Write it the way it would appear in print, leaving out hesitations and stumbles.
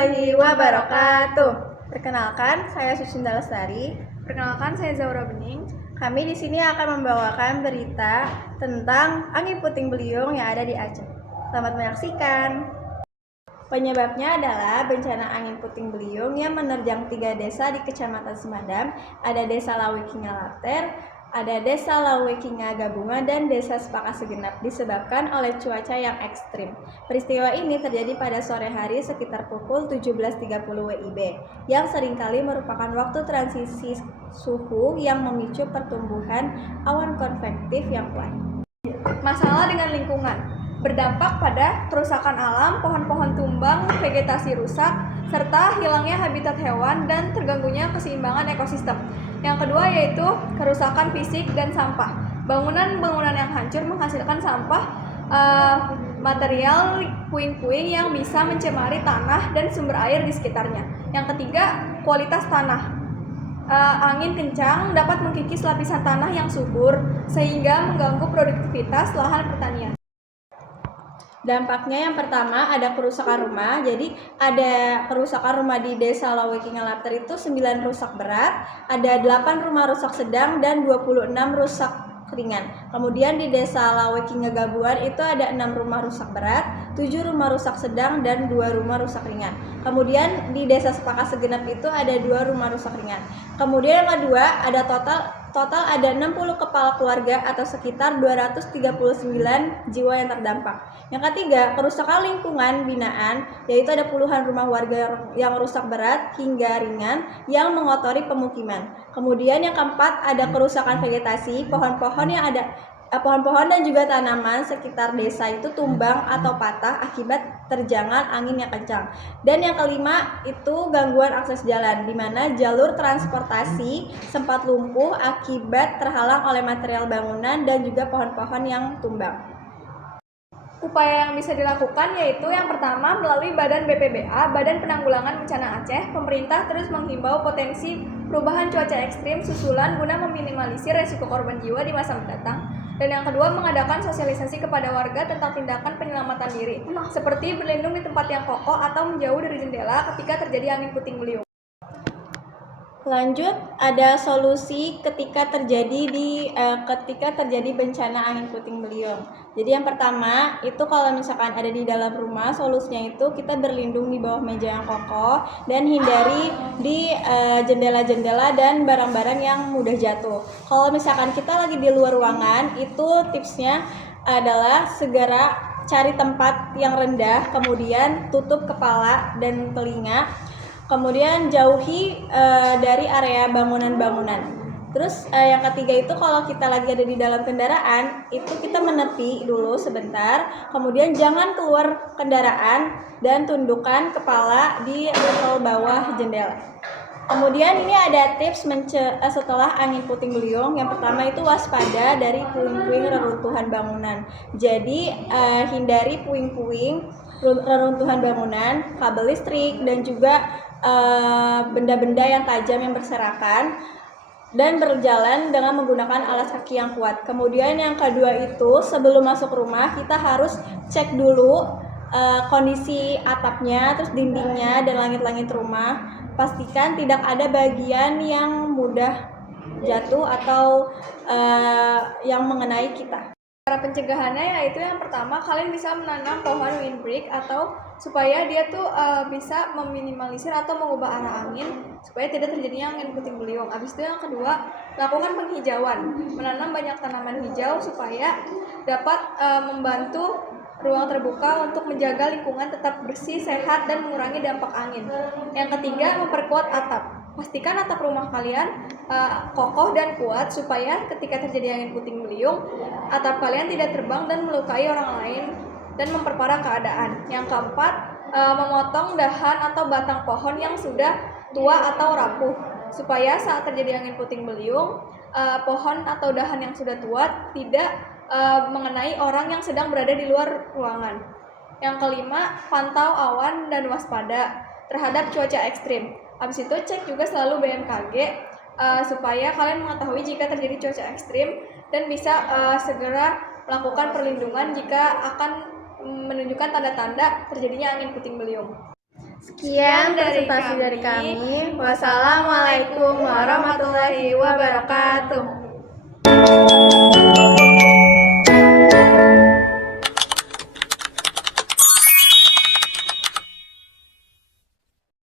warahmatullahi wabarakatuh. Perkenalkan, saya Susinda Lestari. Perkenalkan, saya Zaura Bening. Kami di sini akan membawakan berita tentang angin puting beliung yang ada di Aceh. Selamat menyaksikan. Penyebabnya adalah bencana angin puting beliung yang menerjang 3 desa di Kecamatan Semadam. Ada Desa Lawekinga Later, ada Desa Lawekinga Gabungan, dan Desa Sepakat Segenap, disebabkan oleh cuaca yang ekstrim. Peristiwa ini terjadi pada sore hari sekitar pukul 17.30 WIB, yang seringkali merupakan waktu transisi suhu yang memicu pertumbuhan awan konvektif yang kuat. Masalah dengan lingkungan berdampak pada kerusakan alam, pohon-pohon tumbang, vegetasi rusak, serta hilangnya habitat hewan dan terganggunya keseimbangan ekosistem. Yang kedua yaitu kerusakan fisik dan sampah. Bangunan-bangunan yang hancur menghasilkan sampah material puing-puing yang bisa mencemari tanah dan sumber air di sekitarnya. Yang ketiga, kualitas tanah. Angin kencang dapat mengkikis lapisan tanah yang subur sehingga mengganggu produktivitas lahan pertanian. Dampaknya yang pertama ada kerusakan rumah. Jadi ada kerusakan rumah di Desa Lawekinga Later itu 9 rusak berat, ada 8 rumah rusak sedang dan 26 rusak ringan. Kemudian di Desa Lawekinga Gabungan itu ada 6 rumah rusak berat, 7 rumah rusak sedang dan 2 rumah rusak ringan. Kemudian di Desa Sepakat Segenap itu ada 2 rumah rusak ringan. Kemudian yang kedua ada total ada 60 kepala keluarga atau sekitar 239 jiwa yang terdampak. Yang ketiga, kerusakan lingkungan binaan, yaitu ada puluhan rumah warga yang rusak berat hingga ringan yang mengotori pemukiman. Kemudian yang keempat, ada kerusakan vegetasi, pohon-pohon dan juga tanaman sekitar desa itu tumbang atau patah akibat terjangan angin yang kencang. Dan yang kelima itu gangguan akses jalan, di mana jalur transportasi sempat lumpuh akibat terhalang oleh material bangunan dan juga pohon-pohon yang tumbang. Upaya yang bisa dilakukan yaitu yang pertama melalui Badan BPBA, Badan Penanggulangan Bencana Aceh, pemerintah terus menghimbau potensi perubahan cuaca ekstrim susulan guna meminimalisir resiko korban jiwa di masa mendatang. Dan yang kedua, mengadakan sosialisasi kepada warga tentang tindakan penyelamatan diri, seperti berlindung di tempat yang kokoh atau menjauh dari jendela ketika terjadi angin puting beliung. Lanjut, ada solusi ketika terjadi bencana angin puting beliung. Jadi yang pertama itu kalau misalkan ada di dalam rumah, solusinya itu kita berlindung di bawah meja yang kokoh dan hindari di jendela-jendela dan barang-barang yang mudah jatuh. Kalau misalkan kita lagi di luar ruangan, itu tipsnya adalah segera cari tempat yang rendah, kemudian tutup kepala dan telinga. Kemudian jauhi dari area bangunan-bangunan. Terus yang ketiga itu kalau kita lagi ada di dalam kendaraan, itu kita menepi dulu sebentar. Kemudian jangan keluar kendaraan dan tundukkan kepala di level bawah jendela. Kemudian ini ada tips setelah angin puting beliung. Yang pertama itu waspada dari puing-puing reruntuhan bangunan. Jadi hindari puing-puing reruntuhan bangunan, kabel listrik, dan juga benda-benda yang tajam yang berserakan, dan berjalan dengan menggunakan alas kaki yang kuat. Kemudian yang kedua itu sebelum masuk rumah kita harus cek dulu kondisi atapnya, terus dindingnya dan langit-langit rumah. Pastikan tidak ada bagian yang mudah jatuh atau yang mengenai kita. Cara pencegahannya yaitu yang pertama, kalian bisa menanam pohon windbreak atau supaya dia tuh bisa meminimalisir atau mengubah arah angin supaya tidak terjadinya angin puting beliung. Habis itu yang kedua, lakukan penghijauan, menanam banyak tanaman hijau supaya dapat membantu ruang terbuka untuk menjaga lingkungan tetap bersih, sehat, dan mengurangi dampak angin. Yang ketiga, memperkuat atap. Pastikan atap rumah kalian kokoh dan kuat supaya ketika terjadi angin puting beliung, atap kalian tidak terbang dan melukai orang lain dan memperparah keadaan. Yang keempat, memotong dahan atau batang pohon yang sudah tua atau rapuh supaya saat terjadi angin puting beliung, pohon atau dahan yang sudah tua tidak mengenai orang yang sedang berada di luar ruangan. Yang kelima, pantau awan dan waspada terhadap cuaca ekstrim. Habis itu cek juga selalu BMKG supaya kalian mengetahui jika terjadi cuaca ekstrim dan bisa segera melakukan perlindungan jika akan menunjukkan tanda-tanda terjadinya angin puting beliung. Sekian presentasi dari kami. Wassalamualaikum warahmatullahi wabarakatuh.